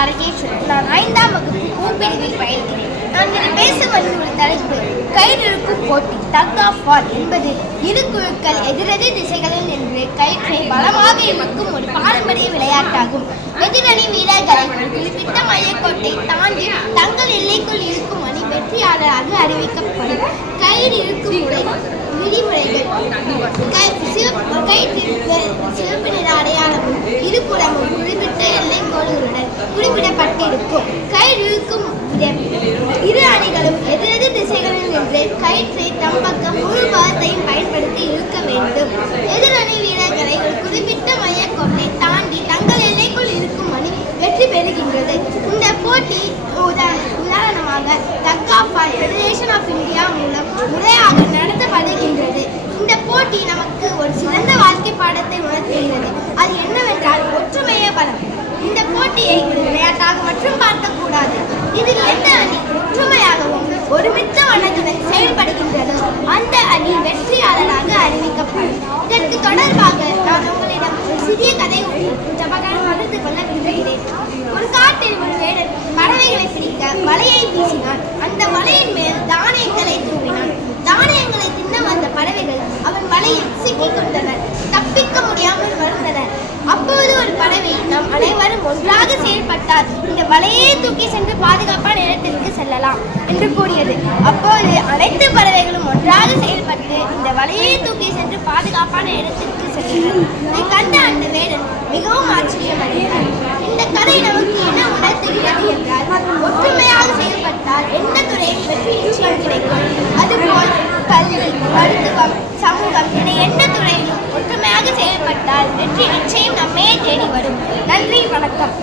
ராஜேஸ்வரன். நான் 5ஆம் வகுப்பு பூப்பிரிவில் பயில்கிறேன். நான் இதில் பேச வந்துள்ள தலைப்பு கயிறிழுக்கும் போட்டி, டக் ஆஃப் வார் என்பது இரு குழுக்கள் எதிரெதிர் திசைகளில் நின்று கயிற்றை பலமாக இழுக்கும் ஒரு பாரம்பரிய விளையாட்டாகும். எதிரணி வீரர்களை ஒரு குறிப்பிட்ட மையக்கோட்டை தாண்டி தங்கள் எல்லைக்குள் இருக்கும் அணி வெற்றியாளராக அறிவிக்கப்படும். கயிறு இழுக்கும் விதிமுறைகள்: சிவப்பு நிற அடையாளமும் இருபுறமும் குறிப்பிட்ட எல்லை கோடுகளுடன் குறிப்பிடப்பட்டிருக்கும். கயிறு இழுக்கும் இரு அணிகளும் எதிரெதிர் திசைகளில் நின்று கயிற்றை தம் பக்கம் முழு பாகத்தையும் பயன்படுத்தி இழுக்க வேண்டும். எதிரணி வீரர்களை ஒரு குறிப்பிட்ட மையக்கோட்டை தாண்டி தங்கள் எல்லைக்குள் இருக்கும் அணி வெற்றி பெறுகின்றது. இந்த போட்டி உதாரணமாக tug of war federation of India மூலம் முறையாக நடத்தப்படுகின்றது. இந்த போட்டி நமக்கு ஒரு சிறந்த வாழ்க்கை பாடத்தை உணர்த்துகிறது. அது என்னவென்றால் ஒற்றுமையே பலம். இந்த போட்டியை ஒரு விளையாட்டாக மட்டும் பார்க்கக்கூடாது. இதில் எந்த அணி ஒற்றுமையாகவும் ஒருமித்த மனதுடன் செயல்படுகின்றதோ அந்த அணி வெற்றியாளராக அறிவிக்கப்படும். இதற்கு தொடர்பாக நான் உங்களிடம் ஒரு சிறிய கதை பகிர்ந்து கொள்ள விரும்புகிறேன். ஒரு காட்டில் ஒரு வேடன் பறவைகளை பிடிக்க வலையை வீசினான். அந்த வலையின் மேல் தானியங்களை தூவினான். தானியங்களை தின்ன வந்த பறவைகள் அவன் வலையில் சிக்கிக் கொண்டனர். தப்பிக்க முடியாமல் வருந்தனர். அப்போது ஒரு பறவை, நாம் அனைவரும் ஒன்றாக செயல்பட்டால் இந்த வலையை தூக்கி சென்று பாதுகாப்பான இடத்திற்கு செல்லலாம் என்று கூறியது. அப்போது அனைத்து பறவைகளும் ஒன்றாக செயல்பட்டு இந்த வலையை தூக்கி சென்று பாதுகாப்பான இடத்திற்கு சென்றனர். இதை கண்ட அந்த வேடன் மிகவும் ஆச்சரியமடைந்தார். இந்த கதை நமக்கு என்ன உணர்த்துகிறது என்றால், ஒற்றுமையாக செயல்பட்டால் எந்த துறையில் வெற்றி நிச்சயம் கிடைக்கும். அதுபோல் கல்வி, மருத்துவம், சமூகம் என எந்த துறையிலும் ஒற்றுமையாக செயல்பட்டால் வெற்றி நிச்சயம் நம்மையே தேடி வரும். நன்றி, வணக்கம்.